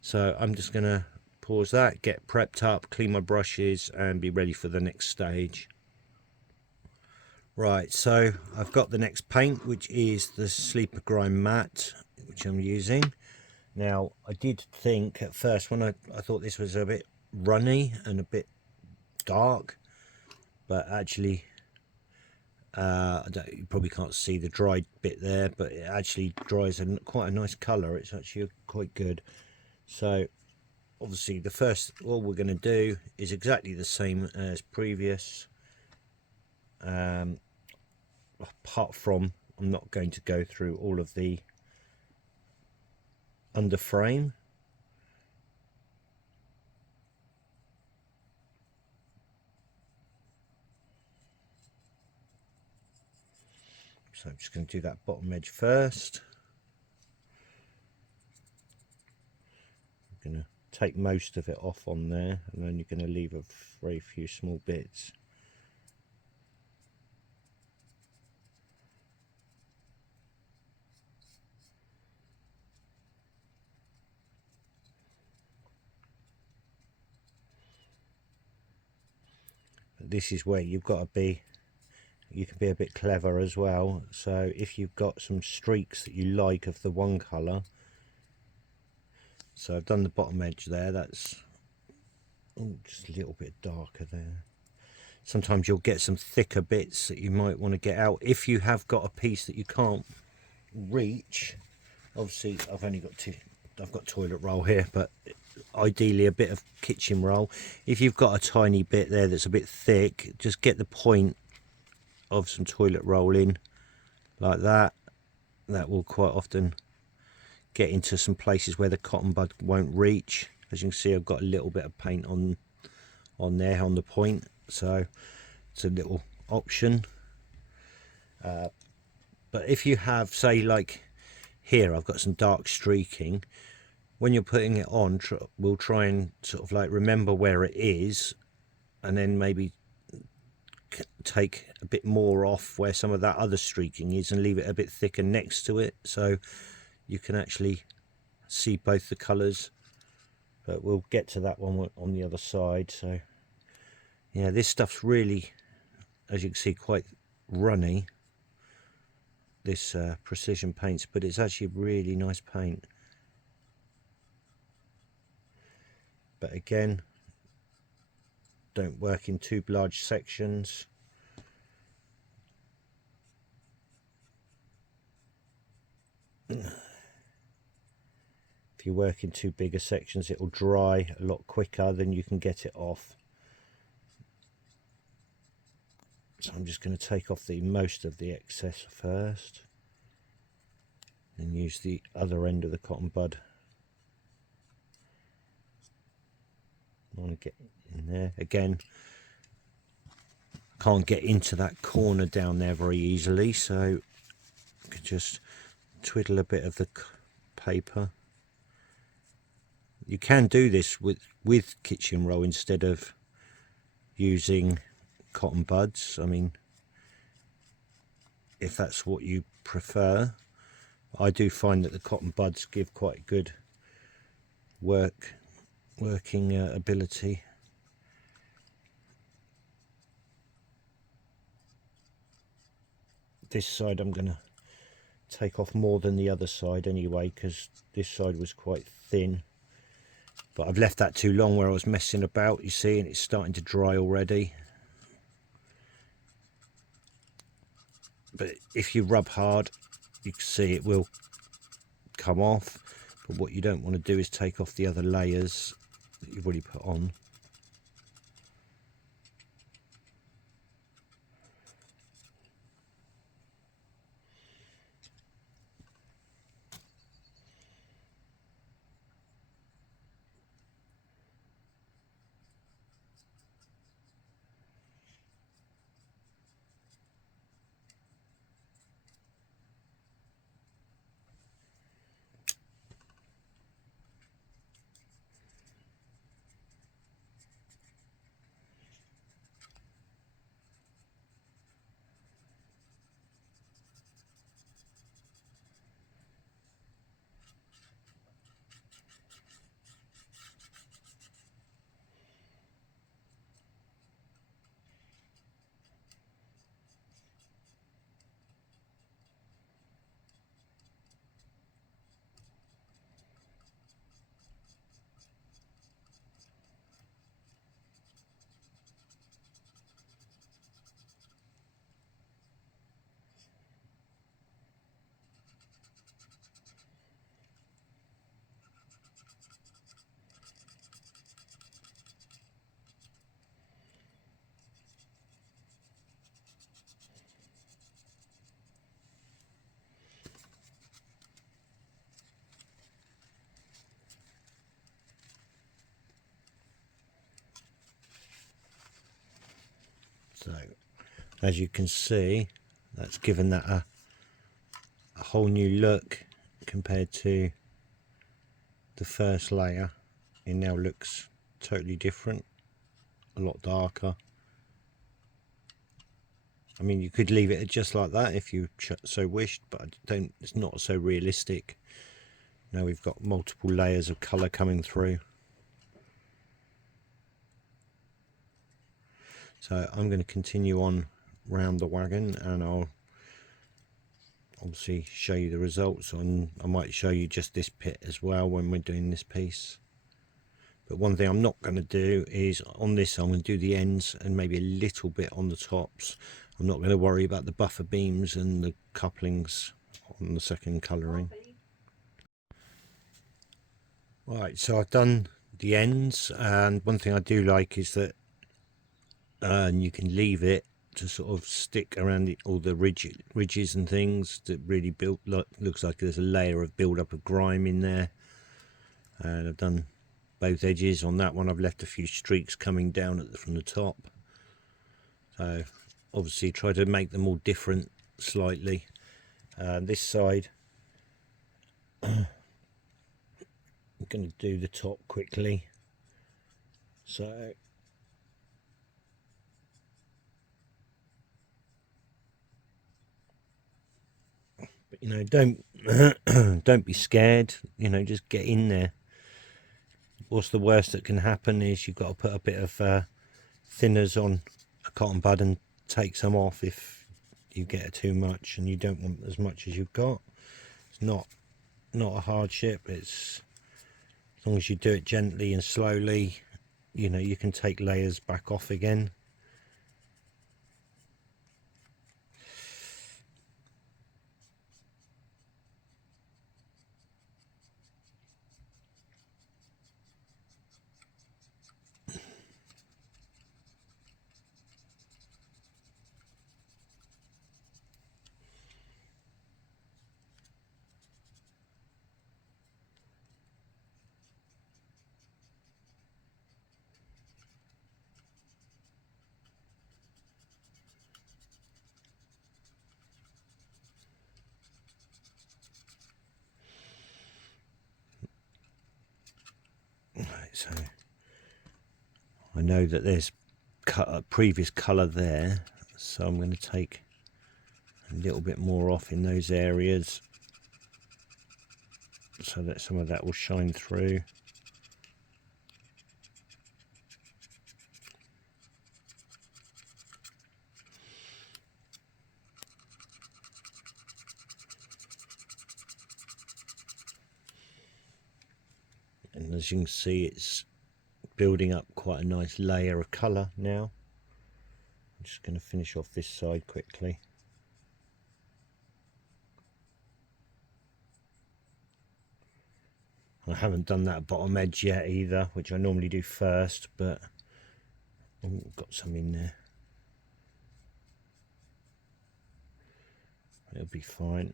So I'm just gonna pause that, get prepped up, clean my brushes, and be ready for the next stage. Right, so I've got the next paint, which is the Sleeper Grime Matte, which I'm using. Now, I did think at first, when I thought this was a bit runny and a bit dark, but actually You probably can't see the dried bit there, but it actually dries quite a nice colour. It's actually quite good. So obviously the first, all we're going to do is exactly the same as previous, apart from I'm not going to go through all of the under frame. So I'm just going to do that bottom edge first. I'm going to take most of it off on there, and then you're going to leave a very few small bits. But this is where you've got to be, you can be a bit clever as well. So if you've got some streaks that you like of the one colour, so I've done the bottom edge there, that's just a little bit darker there. Sometimes you'll get some thicker bits that you might want to get out if you have got a piece that you can't reach. Obviously I've got toilet roll here, but ideally a bit of kitchen roll. If you've got a tiny bit there that's a bit thick, just get the point of some toilet roll in like that. That will quite often get into some places where the cotton bud won't reach. As you can see, I've got a little bit of paint on there on the point, so it's a little option. But if you have, say like here, I've got some dark streaking, when you're putting it on, we'll try and sort of like remember where it is, and then maybe take a bit more off where some of that other streaking is and leave it a bit thicker next to it, so you can actually see both the colours. But we'll get to that one on the other side. So yeah, this stuff's really, as you can see, quite runny, this precision paints, but it's actually really nice paint. But again, don't work in too large sections. If you work in too bigger sections, it will dry a lot quicker than you can get it off. So I'm just going to take off the most of the excess first and use the other end of the cotton bud. I want to get in there again. Can't get into that corner down there very easily, so I could just twiddle a bit of the paper. You can do this with kitchen roll instead of using cotton buds. I mean, if that's what you prefer. I do find that the cotton buds give quite good working ability. This side I'm going to take off more than the other side anyway, because this side was quite thin. But I've left that too long where I was messing about, you see, and it's starting to dry already. But if you rub hard, you can see it will come off. But what you don't want to do is take off the other layers that you've already put on. So as you can see, that's given that a whole new look compared to the first layer. It now looks totally different, a lot darker. I mean, you could leave it just like that if you so wished, but I don't, it's not so realistic. Now we've got multiple layers of colour coming through. So I'm going to continue on round the wagon, and I'll obviously show you the results. I might show you just this pit as well when we're doing this piece. But one thing I'm not going to do is on this, I'm going to do the ends and maybe a little bit on the tops. I'm not going to worry about the buffer beams and the couplings on the second colouring. Right, so I've done the ends, and one thing I do like is that you can leave it to sort of stick around all the ridges and things that really looks like there's a layer of build up of grime in there. And I've done both edges on that one. I've left a few streaks coming down from the top. So obviously try to make them all different slightly. This side, I'm going to do the top quickly. So you know, don't be scared, you know, just get in there. What's the worst that can happen is you've got to put a bit of thinners on a cotton bud and take some off if you get too much and you don't want as much as you've got. It's not a hardship. It's as long as you do it gently and slowly, you know, you can take layers back off again. So I know that there's a previous colour there, so I'm going to take a little bit more off in those areas so that some of that will shine through. And as you can see, it's building up quite a nice layer of colour now. I'm just going to finish off this side quickly. I haven't done that bottom edge yet either, which I normally do first, but I've got some in there. It'll be fine.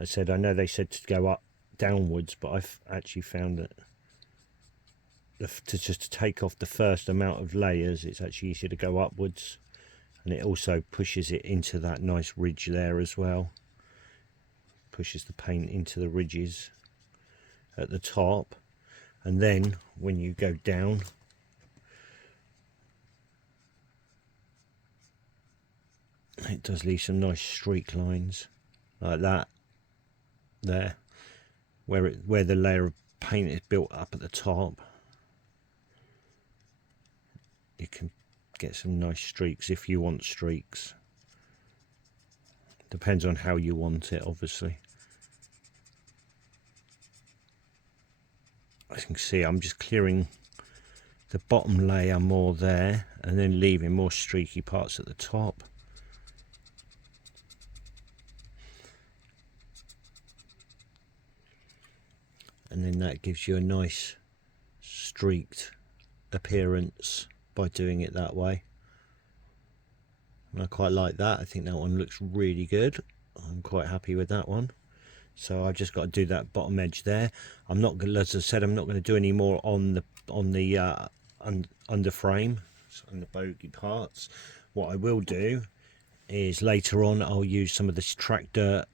I said, I know they said to go up downwards, but I've actually found that to take off the first amount of layers, it's actually easier to go upwards, and it also pushes it into that nice ridge there as well. Pushes the paint into the ridges at the top, and then when you go down, it does leave some nice streak lines like that there, where the layer of paint is built up at the top. You can get some nice streaks if you want streaks. Depends on how you want it, obviously. As you can see, I'm just clearing the bottom layer more there and then leaving more streaky parts at the top. And then that gives you a nice streaked appearance by doing it that way. And I quite like that. I think that one looks really good. I'm quite happy with that one. So I've just got to do that bottom edge there. I'm not going, as I said, I'm not going to do any more on the under frame and the bogey parts. What I will do is later on I'll use some of this track dirt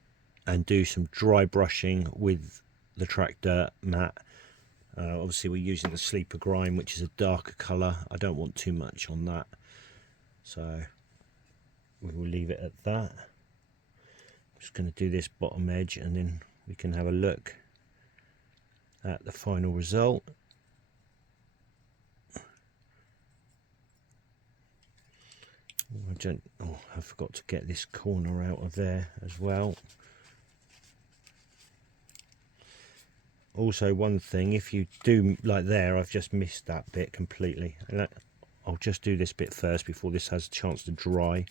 and do some dry brushing with the track dirt mat. Obviously we're using the sleeper grime, which is a darker colour. I don't want too much on that, so we will leave it at that. I'm just going to do this bottom edge and then we can have a look at the final result. I forgot to get this corner out of there as well. Also, one thing, if you do like there, I've just missed that bit completely. I'll just do this bit first before this has a chance to dry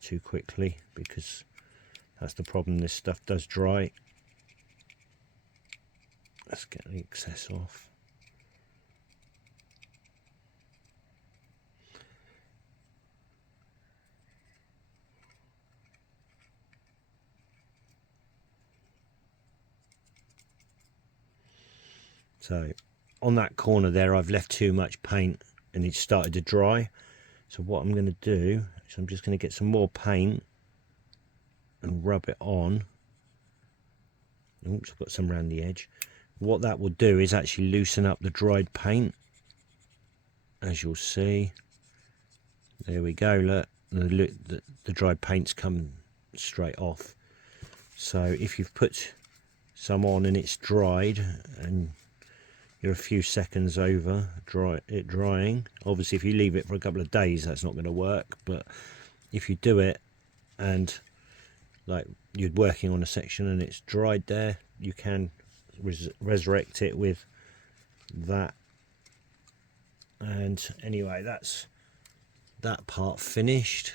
too quickly, because that's the problem, this stuff does dry. Let's get the excess off. So on that corner there I've left too much paint and it started to dry. So what I'm going to do is I'm just going to get some more paint and rub it on. Oops, I've got some around the edge. What that will do is actually loosen up the dried paint, as you'll see. There we go, look, the dried paint's come straight off. So if you've put some on and it's dried and you're a few seconds over drying, obviously if you leave it for a couple of days that's not going to work, but if you do it and like you're working on a section and it's dried there, you can resurrect it with that. And anyway, that's that part finished.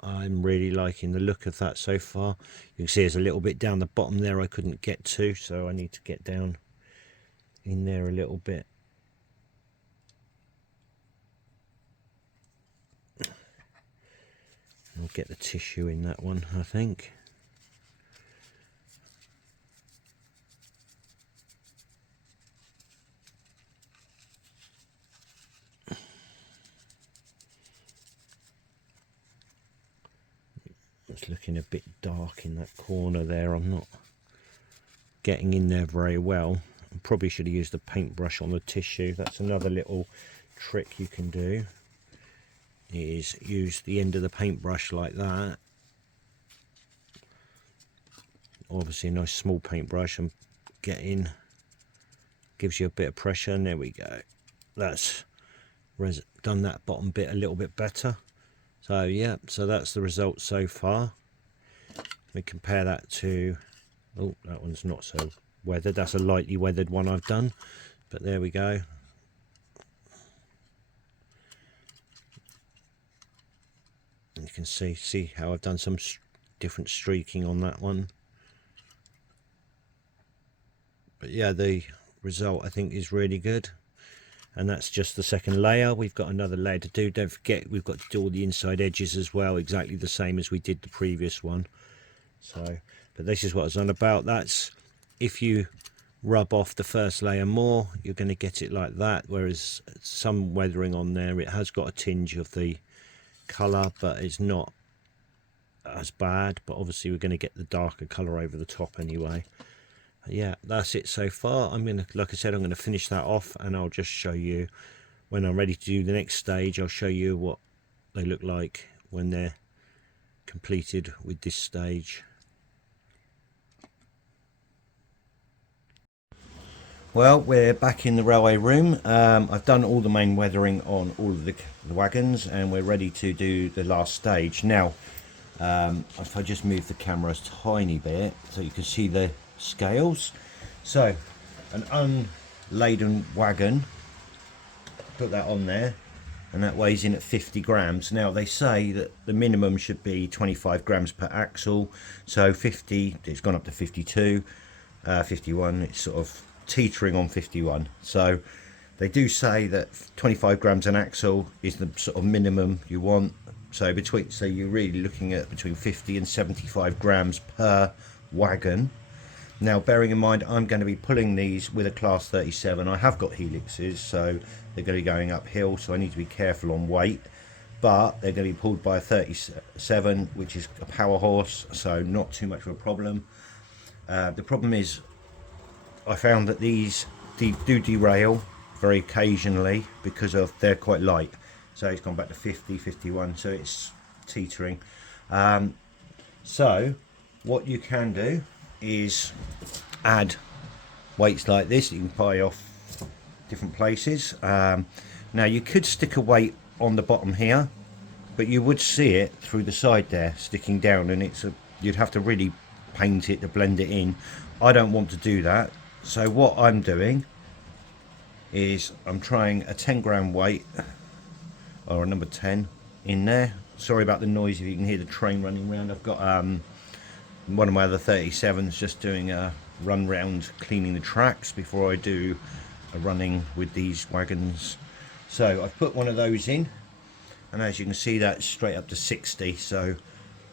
I'm really liking the look of that so far. You can see there's a little bit down the bottom there I couldn't get to, so I need to get down in there a little bit. I'll get the tissue in that one, I think. It's looking a bit dark in that corner there. I'm not getting in there very well. I probably should have used a paintbrush on the tissue. That's another little trick you can do, is use the end of the paintbrush like that. Obviously a nice small paintbrush, and get in, gives you a bit of pressure, and there we go. That's done that bottom bit a little bit better. So yeah, so that's the result so far. We compare that to, oh, that one's not so weathered. That's a lightly weathered one I've done, but there we go. And you can see how I've done some different streaking on that one. But yeah, the result I think is really good. And that's just the second layer. We've got another layer to do. Don't forget, we've got to do all the inside edges as well, exactly the same as we did the previous one. So, but this is what I was on about. That's if you rub off the first layer more, you're going to get it like that. Whereas some weathering on there, it has got a tinge of the colour, but it's not as bad. But obviously we're going to get the darker colour over the top anyway. Yeah, that's it so far. I'm gonna, like I said, I'm going to finish that off, and I'll just show you when I'm ready to do the next stage. I'll show you what they look like when they're completed with this stage. Well, we're back in the railway room. I've done all the main weathering on all of the wagons, and we're ready to do the last stage. Now, if I just move the camera a tiny bit so you can see the scales. So, an unladen wagon, put that on there, and that weighs in at 50 grams. Now, they say that the minimum should be 25 grams per axle, so 50, it's gone up to 52, 51, it's sort of teetering on 51. So they do say that 25 grams an axle is the sort of minimum you want. So you're really looking at between 50 and 75 grams per wagon. Now, bearing in mind, I'm going to be pulling these with a class 37. I have got helixes, so they're going to be going uphill, so I need to be careful on weight. But they're going to be pulled by a 37, which is a power horse, so not too much of a problem. The problem is, I found that these do derail very occasionally because of they're quite light. So it's gone back to 50, 51, so it's teetering. So what you can do is add weights like this that you can buy off different places. Now you could stick a weight on the bottom here, but you would see it through the side there sticking down, and you'd have to really paint it to blend it in. I don't want to do that, so what I'm doing is I'm trying a 10-gram weight or a number 10 in there. Sorry about the noise if you can hear the train running around. I've got one of my other 37s just doing a run round cleaning the tracks before I do a running with these wagons. So I've put one of those in, and as you can see, that's straight up to 60. So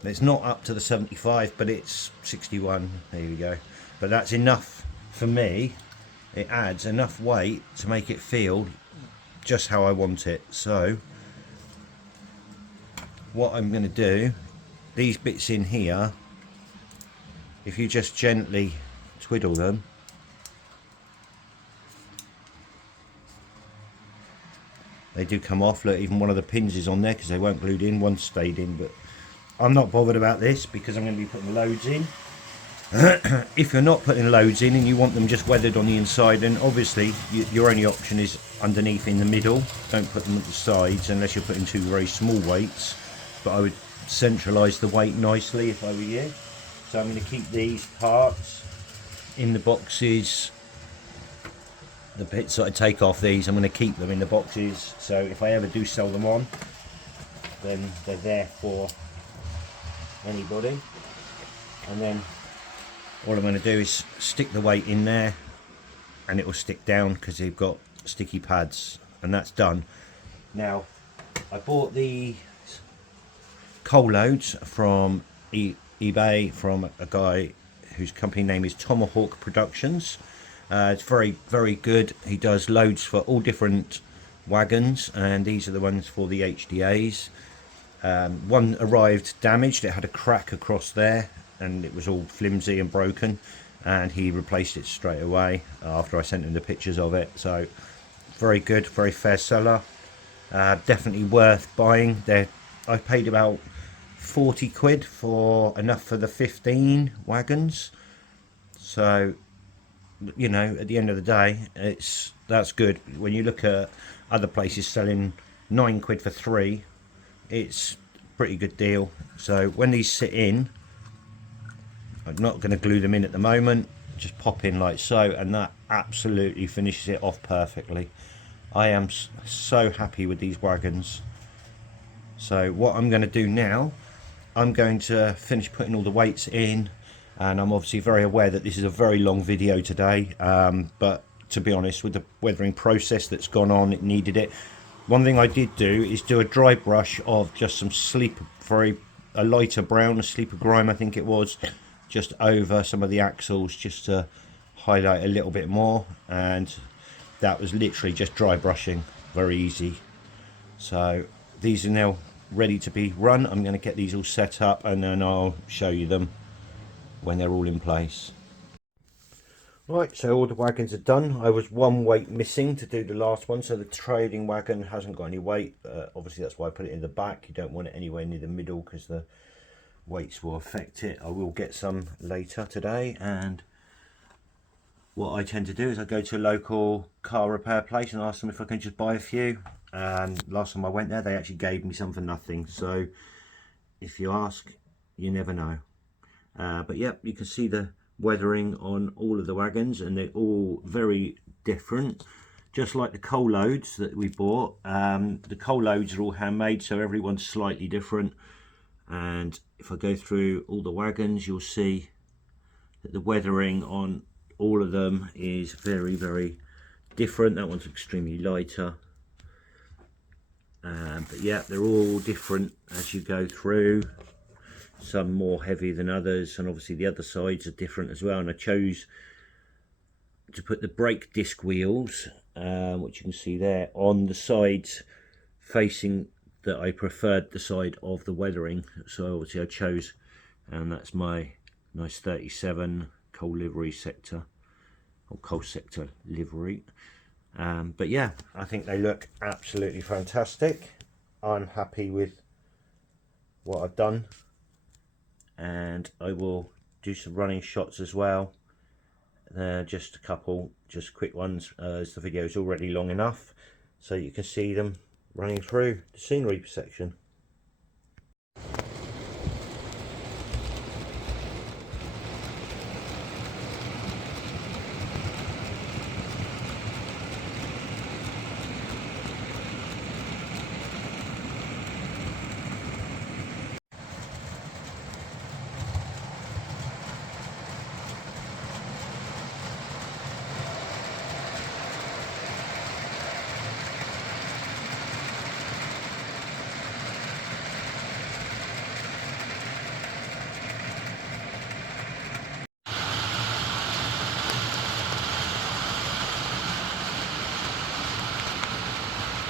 it's not up to the 75, but it's 61. There you go. But that's enough for me. It adds enough weight to make it feel just how I want it. So what I'm going to do, these bits in here, if you just gently twiddle them, they do come off. Look, even one of the pins is on there because they weren't glued in. One stayed in, but I'm not bothered about this because I'm going to be putting loads in. If you're not putting loads in and you want them just weathered on the inside, then obviously your only option is underneath in the middle. Don't put them at the sides unless you're putting two very small weights, but I would centralise the weight nicely if I were you. So I'm going to keep these parts in the boxes. The bits that I take off these, I'm going to keep them in the boxes, so if I ever do sell them on, then they're there for anybody. And then all I'm going to do is stick the weight in there, and it will stick down because they've got sticky pads, and that's done. Now, I bought the coal loads from eBay from a guy whose company name is Tomahawk Productions. It's very, very good. He does loads for all different wagons, and these are the ones for the HDAs. One arrived damaged. It had a crack across there, and it was all flimsy and broken, and he replaced it straight away after I sent him the pictures of it. So very good, very fair seller. Definitely worth buying. I paid about 40 quid for enough for the 15 wagons. So, you know, at the end of the day, that's good. When you look at other places selling 9 quid for 3, it's a pretty good deal. So when these sit in, I'm not going to glue them in at the moment, just pop in like so, and that absolutely finishes it off perfectly. I am so happy with these wagons. So what I'm going to do now, I'm going to finish putting all the weights in, and I'm obviously very aware that this is a very long video today, but to be honest, with the weathering process that's gone on, it needed it. One thing I did do is do a dry brush of just some a lighter brown, a sleeper grime I think it was, just over some of the axles, just to highlight a little bit more, and that was literally just dry brushing, very easy. So these are now ready to be run. I'm going to get these all set up, and then I'll show you them when they're all in place. Right, so all the wagons are done. I was one weight missing to do the last one, so the trading wagon hasn't got any weight. Obviously that's why I put it in the back. You don't want it anywhere near the middle because the weights will affect it. I will get some later today, and what I tend to do is I go to a local car repair place and ask them if I can just buy a few. And last time I went there, they actually gave me some for nothing. So if you ask, you never know. But yep, you can see the weathering on all of the wagons, and they're all very different, just like the coal loads that we bought. The coal loads are all handmade, so everyone's slightly different. And if I go through all the wagons, you'll see that the weathering on all of them is very, very different. That one's extremely lighter, but yeah, they're all different as you go through. some more heavy than others, and obviously the other sides are different as well. And I chose to put the brake disc wheels, which you can see there, on the sides facing that I preferred the side of the weathering. So obviously I chose, and that's my nice 37 coal livery sector, or coal sector livery. But yeah, I think they look absolutely fantastic. I'm happy with what I've done, and I will do some running shots as well. Just a couple, just quick ones, as the video is already long enough, so you can see them running through the scenery section.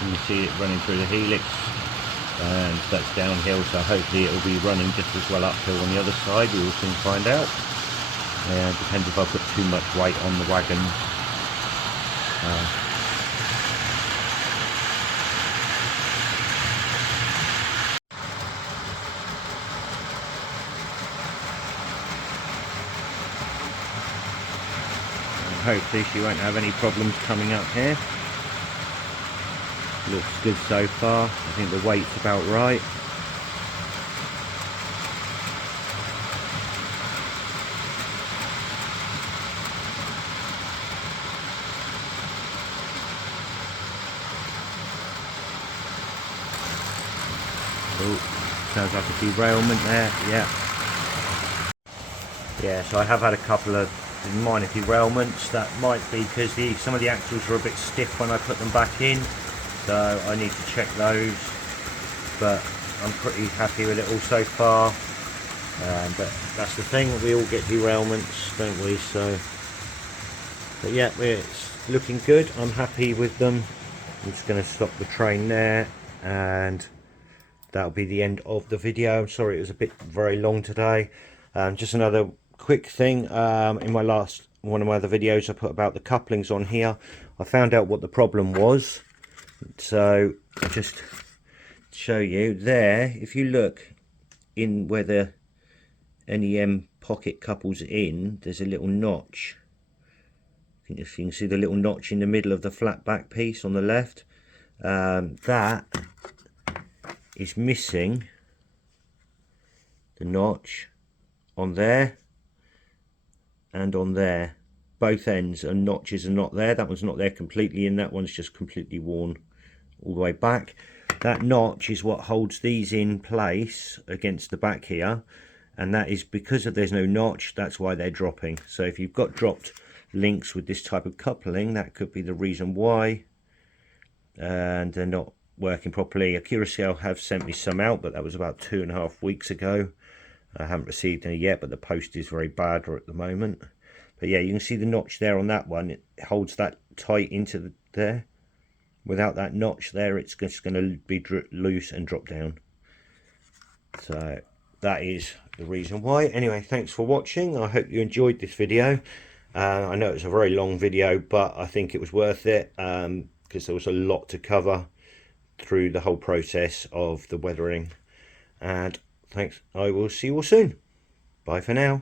You see it running through the helix, and that's downhill, so hopefully it will be running just as well uphill on the other side. We will soon find out. Depends if I put too much weight on the wagon. Hopefully she won't have any problems coming up here. Looks good so far. I think the weight's about right. Oh, sounds like a derailment there. Yeah, so I have had a couple of minor derailments. That might be because some of the axles were a bit stiff when I put them back in, so I need to check those, but I'm pretty happy with it all so far. But that's the thing, we all get derailments, don't we? So, but yeah, it's looking good. I'm happy with them. I'm just going to stop the train there, and that'll be the end of the video. I'm sorry it was a bit very long today. Just another quick thing, in my last one of my other videos I put about the couplings on here. I found out what the problem was, so I'll just show you there. If you look in where the NEM pocket couples in, there's a little notch. If you can see the little notch in the middle of the flat back piece on the left, that is missing the notch on there and on there. Both ends and notches are not there. That one's not there completely, and that one's just completely worn all the way back. That notch is what holds these in place against the back here, and that is because there's no notch. That's why they're dropping. So if you've got dropped links with this type of coupling, that could be the reason why, and they're not working properly. Accurascale have sent me some out, but that was about 2.5 weeks ago. I haven't received any yet, but the post is very bad at the moment. But yeah, you can see the notch there on that one. It holds that tight into there. Without that notch there, it's just going to be loose and drop down. So that is the reason why. Anyway, thanks for watching. I hope you enjoyed this video. I know it's a very long video, but I think it was worth it, because there was a lot to cover through the whole process of the weathering. And thanks. I will see you all soon. Bye for now.